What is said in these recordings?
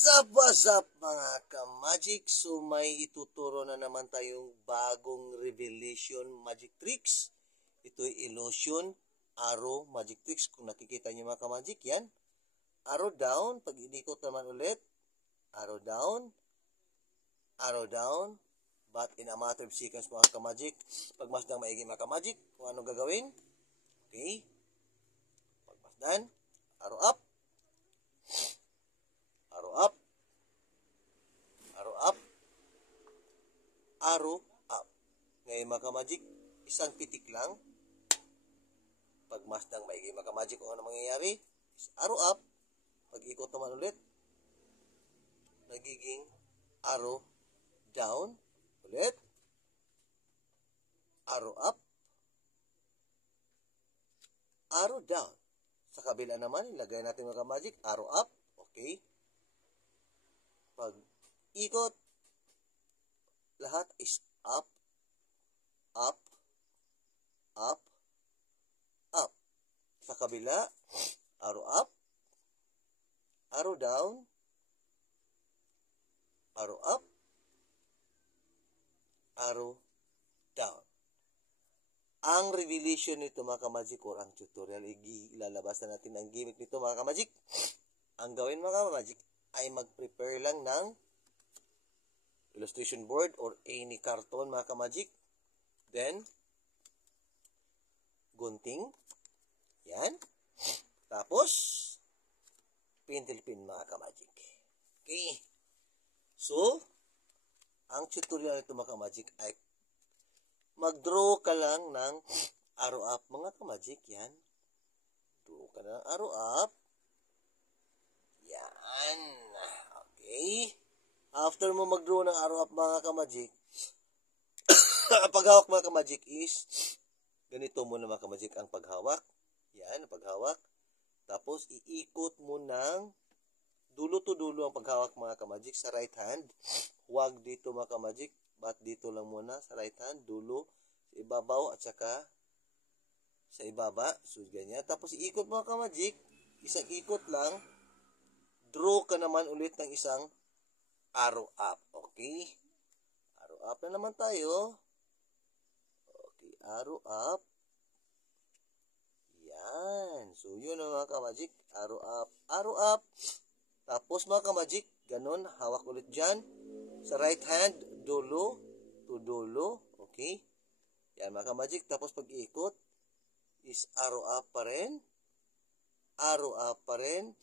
What's up mga ka-magic? So may ituturo na naman tayong bagong revelation magic tricks. Ito'y illusion, arrow, magic tricks. Kung nakikita niyo mga ka-magic, yan. Arrow down, pag inikot naman ulit. Arrow down. Arrow down. But in a matter of seconds mga ka-magic. Pagmasdan maigi mga ka-magic, kung ano gagawin. Okay. Pagmasdan, arrow up. Arrow up. Arrow up. Arrow up. Ngayon mga ka-magic, isang pitik lang. Pagmasdang maigi mga ka-magic, kung ano mangyayari, arrow up. Pag-ikot naman ulit, nagiging arrow down. Ulit. Arrow up. Arrow down. Sa kabila naman, ilagay natin mga ka-magic, arrow up. Okay. Pag ikot, lahat is up, up, up, up. Sa kabila, arrow up, arrow down, arrow up, arrow down. Ang revelation nito mga ka-magic or ang tutorial, ilalabas na natin ang gimmick nito mga ka-magic. Ang gawin mga ka-magic ay mag-prepare lang ng illustration board or any carton mga ka-magic. Then, gunting. Yan. Tapos, pintil pin mga ka-magic. Okay. So, ang tutorial nito mga ka-magic ay mag-draw ka lang ng arrow up mga ka-magic. Yan. Draw ka ng arrow up. Yan. Okay. After mo mag-draw ng arrow up mga ka-magic, paghawak mga ka-magic is, ganito muna mga ka-magic ang paghawak. Yan, ang paghawak. Tapos, iikot mo ng dulo to dulo ang paghawak mga ka-magic sa right hand. Huwag dito mga ka-magic, but dito lang muna sa right hand, dulo, sa ibabaw at saka sa ibaba. So, ganyan. Tapos, iikot mga ka-magic, isang ikot lang, draw ka naman ulit ng isang arrow up. Okay? Arrow up na naman tayo. Okay, arrow up. Yan. So, yun ang mga ka-magic. Arrow up. Arrow up. Tapos mga ka-magic, ganun, hawak ulit dyan. Sa right hand, dulo to dulo. Okay? Yan mga ka-magic. Tapos pag-ikot, is arrow up pa rin. Arrow up pa rin.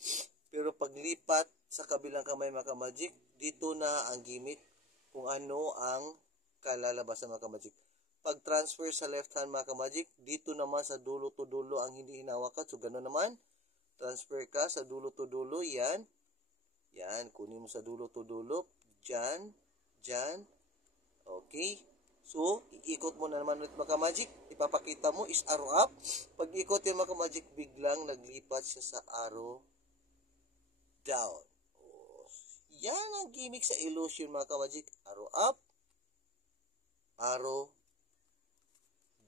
Pero paglipat sa kabilang kamay mga ka-magic, dito na ang gimmick kung ano ang kalalabasan mga ka-magic. Pag transfer sa left hand mga ka-magic, dito naman sa dulo to dulo ang hindi hinawakan. So ganoon naman, transfer ka sa dulo to dulo, yan. Yan, kunin mo sa dulo to dulo, dyan, dyan. Okay. So, iikot mo na naman ulit mga ka-magic. Ipapakita mo is arrow up. Pag ikot yung mga ka-magic, biglang naglipat siya sa arrow down. Oh, yan ang gimmick sa illusion mga ka-magic. Arrow up, arrow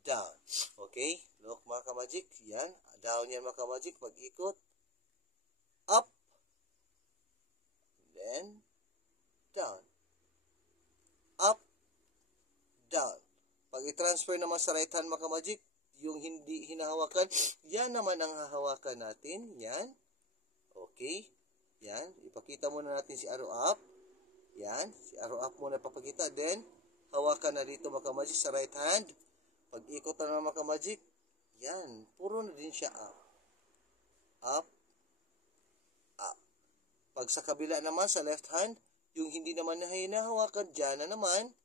down. Okay? Look mga ka-magic. Yan. Down yan mga ka-magic. Pag ikot, up, then down. Up, down. Pag i-transfer naman sa right hand mga ka-magic, yung hindi hinahawakan, yan naman ang hahawakan natin. Yan. Okay. Yan, ipakita muna natin si arrow up. Yan, si arrow up muna ipapakita. Then, hawakan na dito mga ka-magic sa right hand. Pag ikot na mga ka-magic, yan, puro na din siya up. Up, up. Pag sa kabila naman, sa left hand, yung hindi naman na hinahawakan, dyan na naman.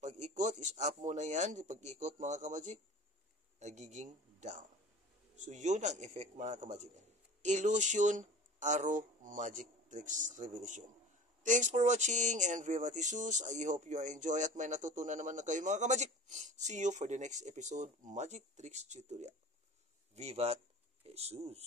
Pag ikot, is up muna yan. Pag ikot mga ka-magic, nagiging down. So, yun ang effect mga ka-magic. Illusion, arrow, magic tricks revelation. Thanks for watching and Viva Jesus. I hope you enjoy at may natutunan naman na kayo mga ka-magic. See you for the next episode, Magic Tricks Tutorial. Viva Jesus.